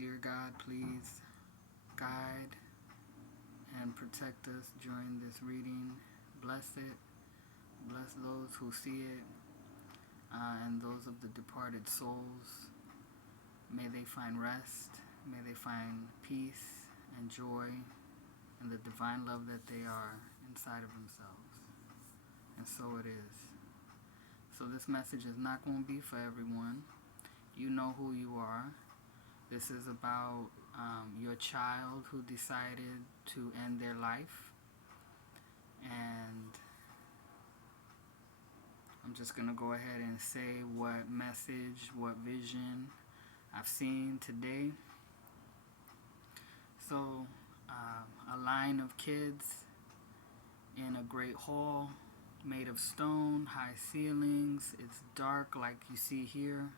Dear God, please guide and protect us during this reading. Bless it. Bless those who see it, and those of the departed souls. May they find rest. May they find peace and joy and the divine love that they are inside of themselves. And so it is. So this message is not going to be for everyone. You know who you are. This is about your child who decided to end their life. And I'm just going to go ahead and say what message, what vision I've seen today. So, a line of kids in a great hall made of stone, high ceilings. It's dark like you see here.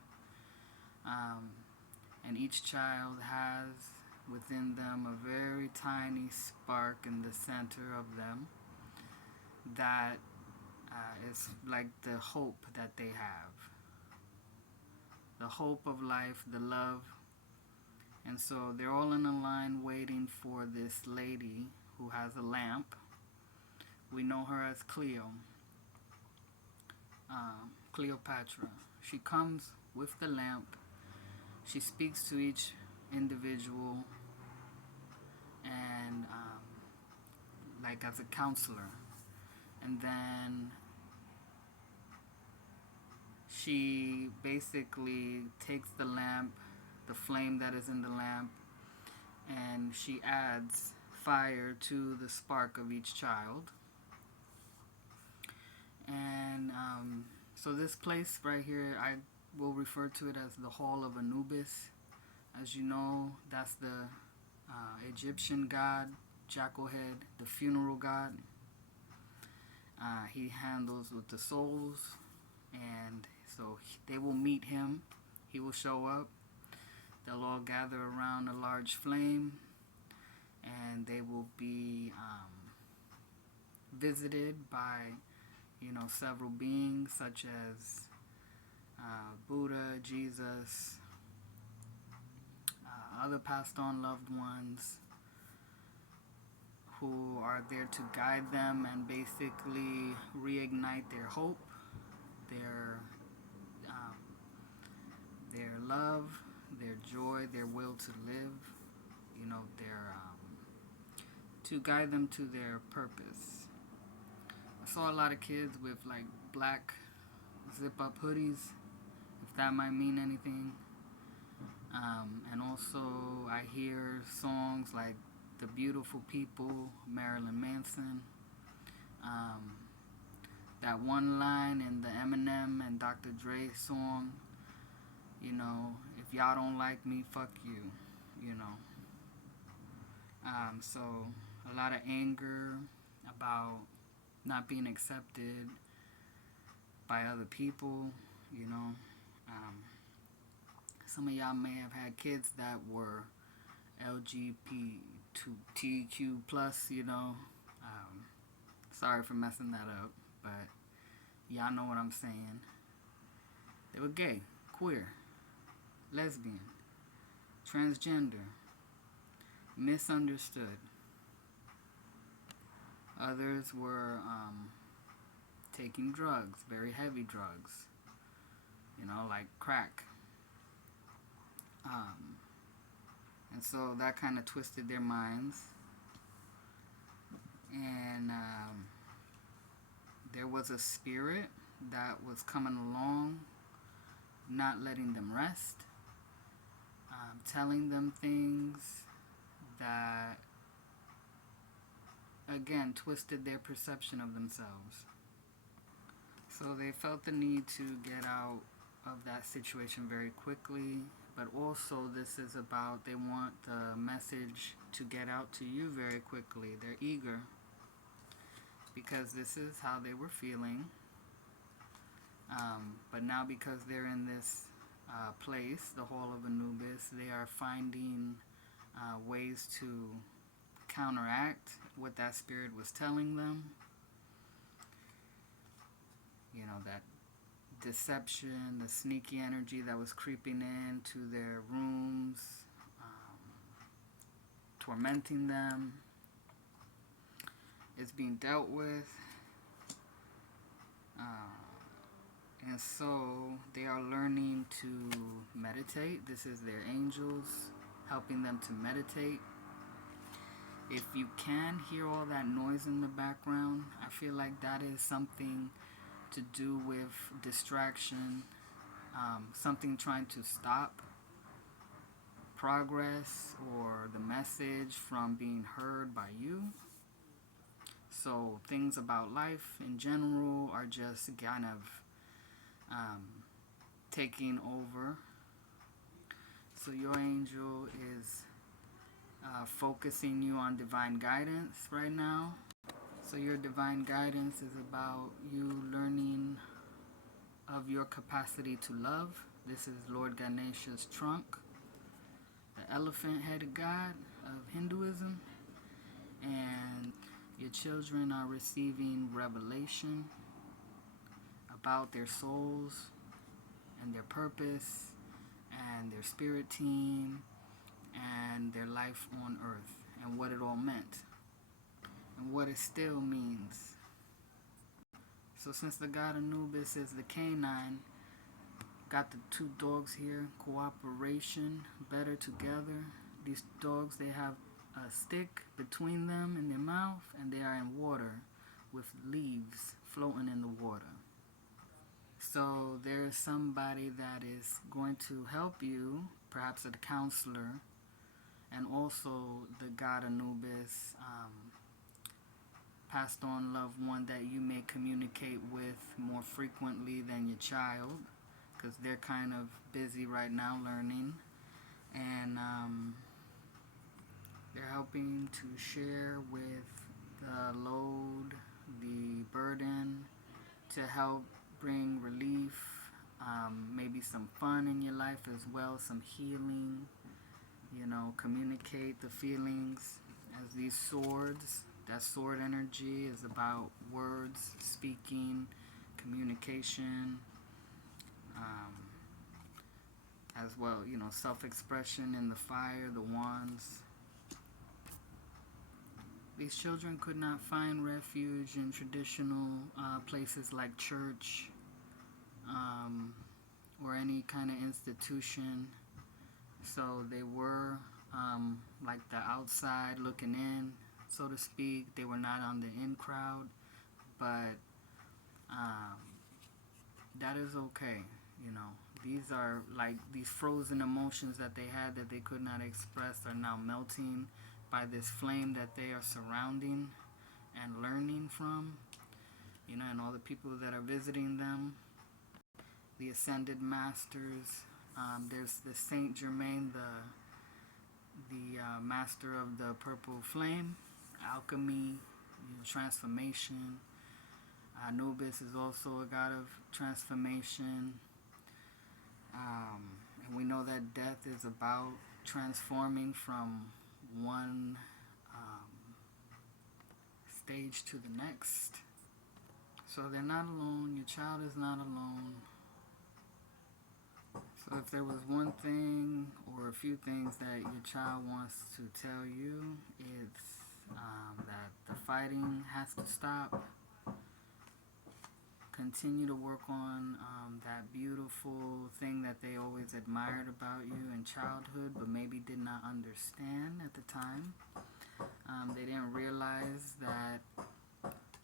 And each child has within them a very tiny spark in the center of them that is like the hope that they have. The hope of life, the love. And so they're all in a line waiting for this lady who has a lamp. We know her as Cleopatra. She comes with the lamp. She speaks to each individual and like as a counselor. And then she basically takes the lamp, the flame that is in the lamp, and she adds fire to the spark of each child. And so this place right here, I will refer to it as the Hall of Anubis. As you know, that's the Egyptian god, Jackalhead, the funeral god. He handles with the souls, and so they will meet him. He will show up. They'll all gather around a large flame, and they will be visited by, several beings such as Buddha, Jesus, other passed on loved ones who are there to guide them and basically reignite their hope, their love, their joy, their will to live, to guide them to their purpose. I saw a lot of kids with like black zip-up hoodies, if that might mean anything. And also I hear songs like The Beautiful People, Marilyn Manson. That one line in the Eminem and Dr. Dre song, if y'all don't like me, fuck you, So a lot of anger about not being accepted by other people, Some of y'all may have had kids that were LGBTQ plus, Sorry for messing that up, but y'all know what I'm saying. They were gay, queer, lesbian, transgender, misunderstood. Others were taking drugs, very heavy drugs, like crack. And so that kind of twisted their minds. And there was a spirit that was coming along, not letting them rest, telling them things that, again, twisted their perception of themselves. So they felt the need to get out of that situation very quickly. But also this is about, they want the message to get out to you very quickly. They're eager because this is how they were feeling. But now because they're in this place, the Hall of Anubis, they are finding ways to counteract what that spirit was telling them. That deception, the sneaky energy that was creeping into their rooms, tormenting them. It's being dealt with. And so they are learning to meditate. This is their angels helping them to meditate. If you can hear all that noise in the background, I feel like that is something to do with distraction, something trying to stop progress or the message from being heard by you. So things about life in general are just kind of taking over. So your angel is focusing you on divine guidance right now. So your divine guidance is about you learning of your capacity to love. This is Lord Ganesha's trunk, the elephant-headed god of Hinduism. And your children are receiving revelation about their souls and their purpose and their spirit team and their life on earth and what it all meant and what it still means. So since the god Anubis is the canine, got the two dogs here, cooperation, better together. These dogs, they have a stick between them in their mouth, and they are in water with leaves floating in the water. So there is somebody that is going to help you, perhaps a counselor, and also the god Anubis, passed on loved one that you may communicate with more frequently than your child, because they're kind of busy right now learning. And they're helping to share with the load, the burden, to help bring relief, maybe some fun in your life as well, some healing, communicate the feelings as these swords. That sword energy is about words, speaking, communication, as well, self-expression in the fire, the wands. These children could not find refuge in traditional places like church or any kind of institution. So they were like the outside looking in, so to speak. They were not on the in crowd, but that is okay. These are like these frozen emotions that they had that they could not express are now melting by this flame that they are surrounding and learning from, and all the people that are visiting them, the ascended masters. There's the Saint Germain, the master of the purple flame, alchemy, transformation. Anubis is also a god of transformation. And we know that death is about transforming from one stage to the next. So they're not alone. Your child is not alone. So if there was one thing or a few things that your child wants to tell you, it's that the fighting has to stop. Continue to work on that beautiful thing that they always admired about you in childhood, but maybe did not understand at the time. They didn't realize that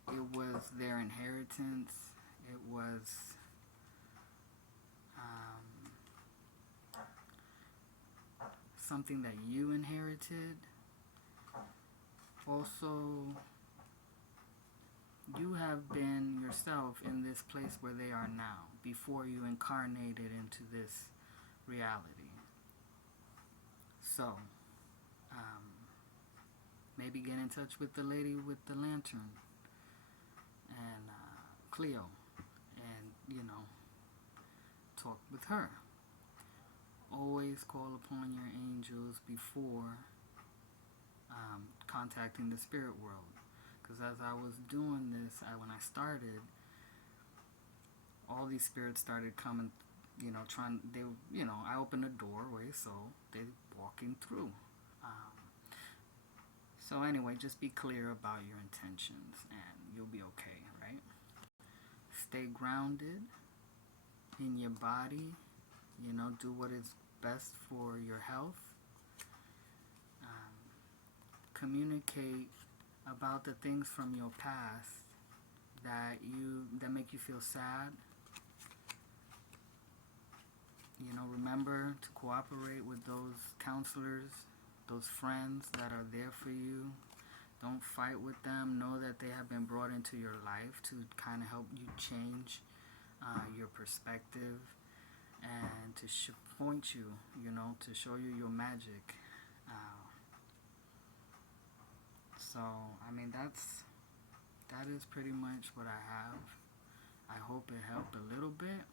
it was their inheritance. It was something that you inherited. Also, you have been yourself in this place where they are now before you incarnated into this reality. So, maybe get in touch with the lady with the lantern and Cleo, and talk with her. Always call upon your angels before contacting the spirit world. Because as I was doing this, when I started, all these spirits started coming, I opened a doorway, so they walking through. So anyway, just be clear about your intentions and you'll be okay, right? Stay grounded in your body. Do what is best for your health. Communicate about the things from your past that make you feel sad. Remember to cooperate with those counselors, those friends that are there for you. Don't fight with them. Know that they have been brought into your life to kind of help you change your perspective and to point you, to show you your magic. So, that is pretty much what I have. I hope it helped a little bit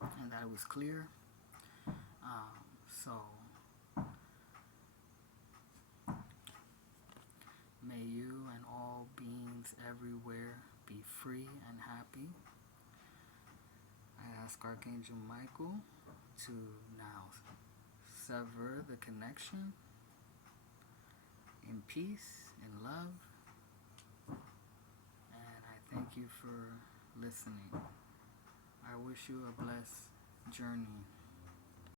and that it was clear. So, may you and all beings everywhere be free and happy. I ask Archangel Michael to now sever the connection in peace, in love, and I thank you for listening. I wish you a blessed journey.